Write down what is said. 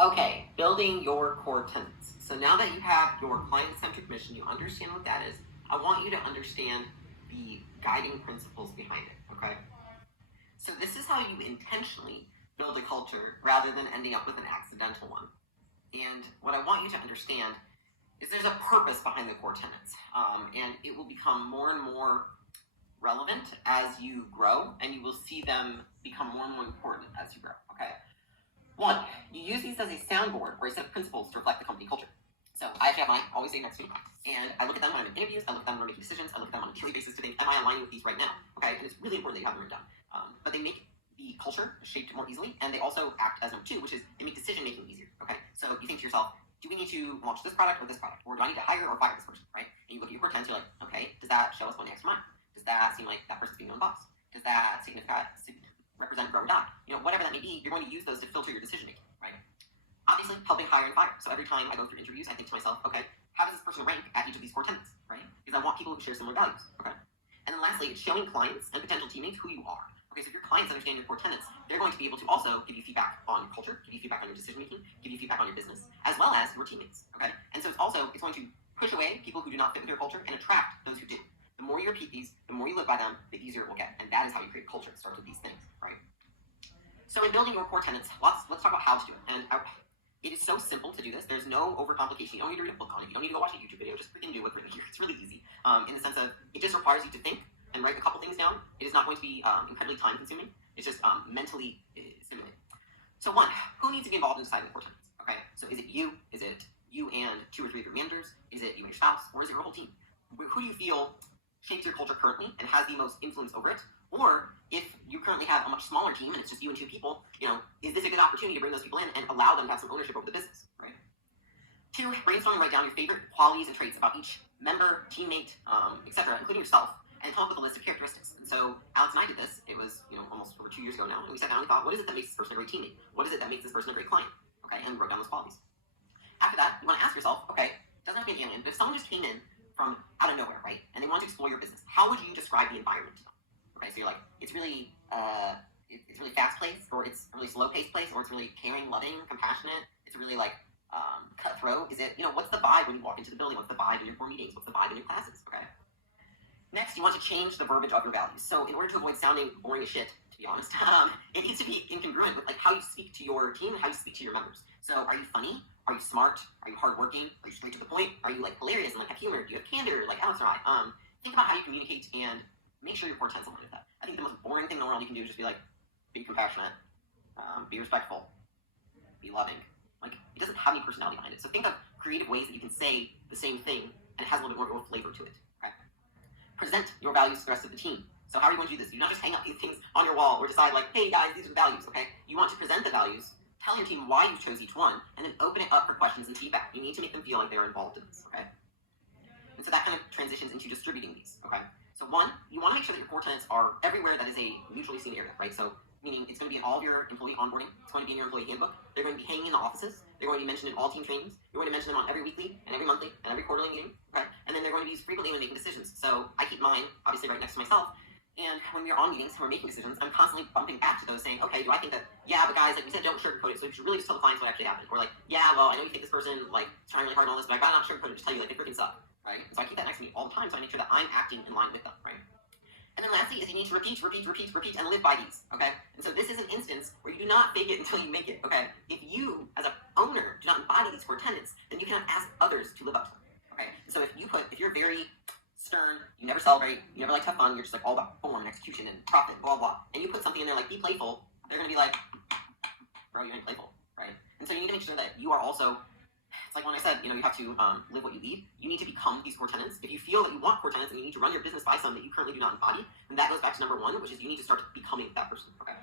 Okay, building your core tenets. So now that you have your client-centric mission, you understand what that is, I want you to understand the guiding principles behind it, okay? So this is how you intentionally build a culture rather than ending up with an accidental one. And what I want you to understand is there's a purpose behind the core tenets, and it will become more and more relevant as you grow, and you will see them become more and more important as you grow, okay? One, you use these as a soundboard or a set of principles to reflect the company culture. So I actually have mine always sitting next to me, and I look at them when I'm in interviews, I look at them when I'm making decisions, I look at them on a daily basis to think, am I aligning with these right now? Okay, and it's really important that you have them written down. But they make the culture shaped more easily, and they also act as number two, which is they make decision making easier. Okay, so you think to yourself, do we need to launch this product or this product, or do I need to hire or fire this person? Right? And you look at your core tenets, you're like, okay, does that show us going the extra mile? Does that seem like that person's being your own boss? Does that represent grow or die? You know, whatever that may be, you're going to use those to filter your decision making. Right? Obviously, helping hire and fire. So every time I go through interviews, I think to myself, okay, how does this person rank at each of these core tenets, right? Because I want people who share similar values, okay? And then lastly, it's showing clients and potential teammates who you are. Okay, so if your clients understand your core tenets, they're going to be able to also give you feedback on your culture, give you feedback on your decision making, give you feedback on your business, as well as your teammates, okay? And so it's going to push away people who do not fit with your culture and attract those who do. The more you repeat these, the more you live by them, the easier it will get. And that is how you create culture. It starts with these things, right? So in building your core tenets, let's talk about how to do it. And it is so simple to do this. There's no overcomplication. You don't need to read a book on it. You don't need to go watch a YouTube video. Just freaking do what's written here. It's really easy. In the sense of it just requires you to think and write a couple things down. It is not going to be incredibly time consuming. It's just mentally stimulating. So one, who needs to be involved in deciding the core tenets? Okay, so is it you? Is it you and 2 or 3 of your managers? Is it you and your spouse? Or is it your whole team? Who do you feel shapes your culture currently and has the most influence over it? Or if you currently have a much smaller team and it's just you and 2 people, you know, is this a good opportunity to bring those people in and allow them to have some ownership over the business, right? 2, brainstorm and write down your favorite qualities and traits about each member, teammate, etc., including yourself, and come up with a list of characteristics. And so Alex and I did this. It was, almost over 2 years ago now, and we sat down and we thought, what is it that makes this person a great teammate? What is it that makes this person a great client? Okay, and we wrote down those qualities. After that, you want to ask yourself, okay, doesn't have to be an alien, but if someone just came in from out of nowhere, right, and they want to explore your business, how would you describe the environment to them? Okay, so you're like, it's really fast-paced, or it's a really slow-paced place, or it's really caring, loving, compassionate. It's really cutthroat. Is it, what's the vibe when you walk into the building? What's the vibe in your core meetings? What's the vibe in your classes? Okay. Next, you want to change the verbiage of your values. So in order to avoid sounding boring as shit, to be honest, it needs to be incongruent with how you speak to your team and how you speak to your members. So are you funny? Are you smart? Are you hardworking? Are you straight to the point? Are you hilarious and have humor? Do you have candor like Alex or I? Think about how you communicate and make sure your core tenets align with that. I think the most boring thing in the world you can do is just be compassionate, be respectful, be loving. It doesn't have any personality behind it. So think of creative ways that you can say the same thing and it has a little bit more flavor to it. Okay? Present your values to the rest of the team. So how are you going to do this? You not just hang up these things on your wall or decide hey guys, these are the values, okay? You want to present the values, tell your team why you chose each one, and then open it up for questions and feedback. You need to make them feel like they're involved in this, okay? And so that kind of transitions into distributing these, okay? So one, you want to make sure that your core tenets are everywhere that is a mutually seen area, right? So meaning it's going to be in all of your employee onboarding. It's going to be in your employee handbook. They're going to be hanging in the offices. They're going to be mentioned in all team trainings. You're going to mention them on every weekly and every monthly and every quarterly meeting, okay? And then they're going to be used frequently when making decisions. So I keep mine, obviously, right next to myself. And when we're on meetings and we're making decisions, I'm constantly bumping back to those saying, okay, do I think that, yeah, but guys, we said don't sugarcoat it, so you should really just tell the clients what actually happened. Or yeah, well, I know you think this person, is trying really hard on all this, but I gotta not sugarcoat it, just tell you, they freaking suck, right? And so I keep that next to me all the time, so I make sure that I'm acting in line with them, right? And then lastly is you need to repeat, and live by these, okay? And so this is an instance where you do not fake it until you make it, okay? If you, as an owner, do not embody these core tenets, then you cannot ask others to live up to them, okay? And so if you're very stern, you never celebrate, you never like to have fun, you're just all about form and execution and profit, blah, blah, and you put something in there be playful, they're going to be like, bro, you ain't playful, right? And so you need to make sure that you are also, it's like when I said, you have to live what you lead. You need to become these core tenets. If you feel that you want core tenets and you need to run your business by some that you currently do not embody, then that goes back to number 1, which is you need to start becoming that person, okay?